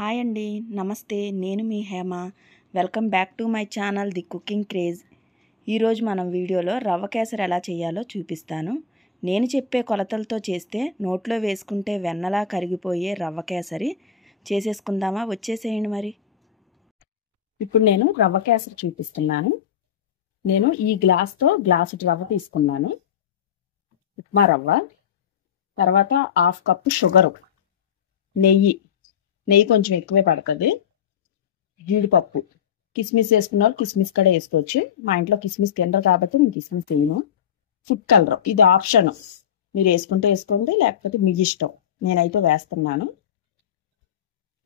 Hi అండి, నమస్తే. నేను మీ Hema. Welcome back to my channel the cooking craze. ఈరోజు మనం వీడియోలో రవ్వ కేసరి ఎలా చేయాలో చూపిస్తాను. నేను చెప్పే కొలతలతో చేస్తే నోట్లో వేసుకుంటే వెన్నలా కరిగిపోయే రవ్వ కేసరి చేసేసుకుందామా? వచ్చేసేయండి మరి. ఇప్పుడు నేను రవ్వ కేసరి చూపిస్తున్నాను. నేను ఈ గ్లాస్తో గ్లాసు రవ్వ తీసుకున్నాను, ఉప్మా రవ్వ. తర్వాత 1/2 కప్పు షుగరు, నెయ్యి కొంచెం ఎక్కువే పడుతుంది, జీడిపప్పు, కిస్మిస్ వేసుకున్న వాళ్ళు కిస్మిస్ కూడా వేసుకోవచ్చు. మా ఇంట్లో కిస్మిస్ తినరు కాబట్టి నేను కిస్మిస్ తినను. ఫుడ్ కలర్ ఇది ఆప్షన్, మీరు వేసుకుంటే వేసుకోండి, లేకపోతే మీ ఇష్టం. నేనైతే వేస్తున్నాను.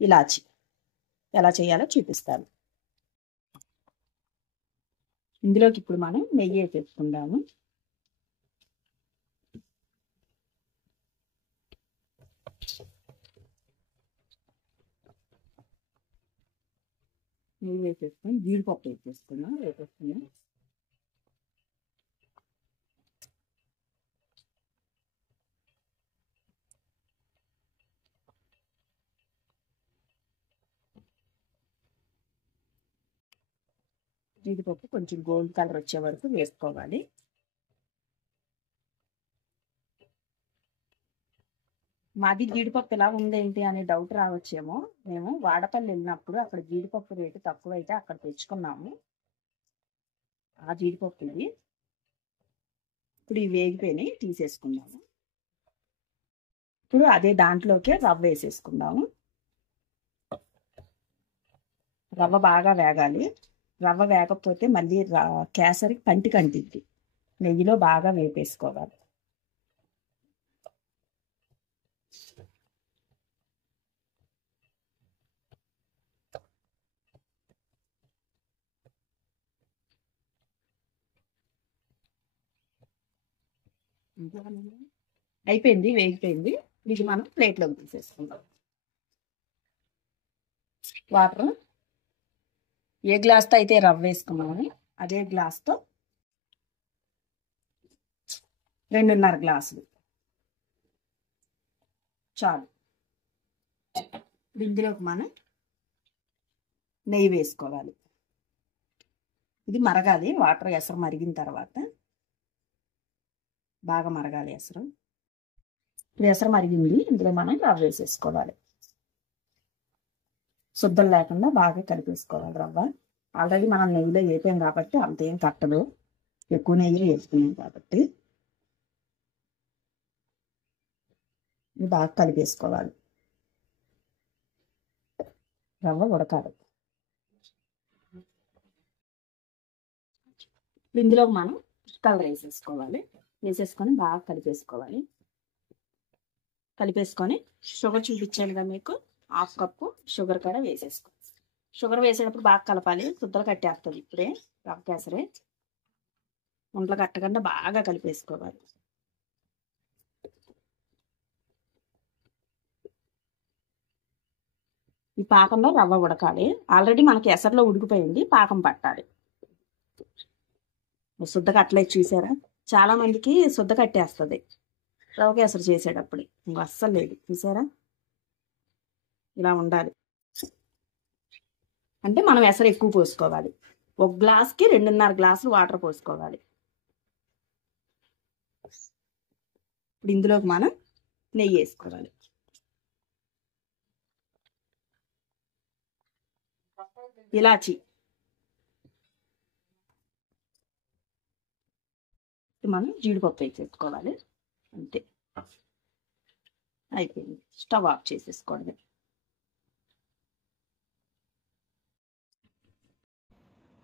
ఇలాచి ఎలా చేయాలో చూపిస్తాను. ఇందులోకి ఇప్పుడు మనం నెయ్యి వేసేసుకుందాము. నెయ్యి వేసేసుకొని జీడిపప్పు వేసేసుకున్నాం. జీడిపప్పు కొంచెం గోల్డ్ కలర్ వచ్చే వరకు వేసుకోవాలి. మాది జీడిపప్పు ఎలా ఉందేంటి అనే డౌట్ రావచ్చేమో. మేము వాడపల్లి వెళ్ళినప్పుడు అక్కడ జీడిపప్పు రేటు తక్కువైతే అక్కడ తెచ్చుకున్నాము. ఆ జీడిపప్పు ఇది. ఇప్పుడు ఇవి వేగిపోయినాయి, తీసేసుకున్నాము. ఇప్పుడు అదే దాంట్లోకే రవ్వ వేసేసుకుందాము. రవ్వ బాగా వేగాలి. రవ్వ వేగకపోతే మళ్ళీ కేసరి పంటికి అంటిద్ది. నెయ్యిలో బాగా వేపేసుకోవాలి. అయిపోయింది, వేగిపోయింది. ఇది మనం ప్లేట్లోకి తీసేసుకుందాం. వాటర్ ఏ గ్లాస్తో అయితే రవ్వ వేసుకున్నామని అదే గ్లాస్తో 2.5 గ్లాసులు చాలు. ఇందులోకి మనం నెయ్యి వేసుకోవాలి. ఇది మరగాలి. వాటర్ ఎసరు మరిగిన తర్వాత బాగా మరగాలి ఎసరు. ఇప్పుడు ఎసరు మరిగింది, ఇందులో మనం రవ్వ వేసేసుకోవాలి. శుద్ధం లేకుండా బాగా కలిపేసుకోవాలి. రవ్వ ఆల్రెడీ మనం నెయ్యిలో వేపాం కాబట్టి అంతేం కట్టదు, ఎక్కువ నెయ్యి వేసుకున్నాం కాబట్టి. బాగా కలిపేసుకోవాలి. రవ్వ ఉడకాలి. ఇందులో మనం కలర్ వేసేసుకొని బాగా కలిపేసుకొని షుగర్ చూపించానుగా మీకు, 1/2 కప్పు షుగర్ కూడా వేసేసుకోవాలి. షుగర్ వేసేటప్పుడు బాగా కలపాలి, ముద్దలు కట్టేస్తుంది. ఇప్పుడే రవ్వ కేసరి ఉండలు కట్టకుండా బాగా కలిపేసుకోవాలి. ఈ పాకంలో రవ్వ ఉడకాలి. ఆల్రెడీ మనకి ఎసరులో ఉడికిపోయింది, పాకం పట్టాలి. శుద్ధ కట్టలేదు చూసారా? చాలా మందికి శుద్ధ కట్టేస్తుంది రవ్వ కేసరి చేసేటప్పుడు. ఇంక అస్సలు లేదు, చూసారా? ఇలా ఉండాలి. అంటే మనం ఎసరు ఎక్కువ పోసుకోవాలి. 1 గ్లాస్కి 2.5 గ్లాసులు వాటర్ పోసుకోవాలి. ఇప్పుడు ఇందులోకి మనం నెయ్యి వేసుకోవాలి. ఇలాచి, మనం జీడిపప్పు వేసేసుకోవాలి. అంతే, అయిపోయింది. స్టవ్ ఆఫ్ చేసేసుకోండి.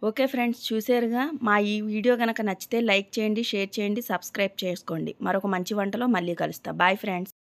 ఓకే ఫ్రెండ్స్, చూసారుగా. మా ఈ వీడియో కనుక నచ్చితే లైక్ చేయండి, షేర్ చేయండి, సబ్స్క్రైబ్ చేసుకోండి. మరొక మంచి వంటలో మళ్ళీ కలుస్తా. Bye friends.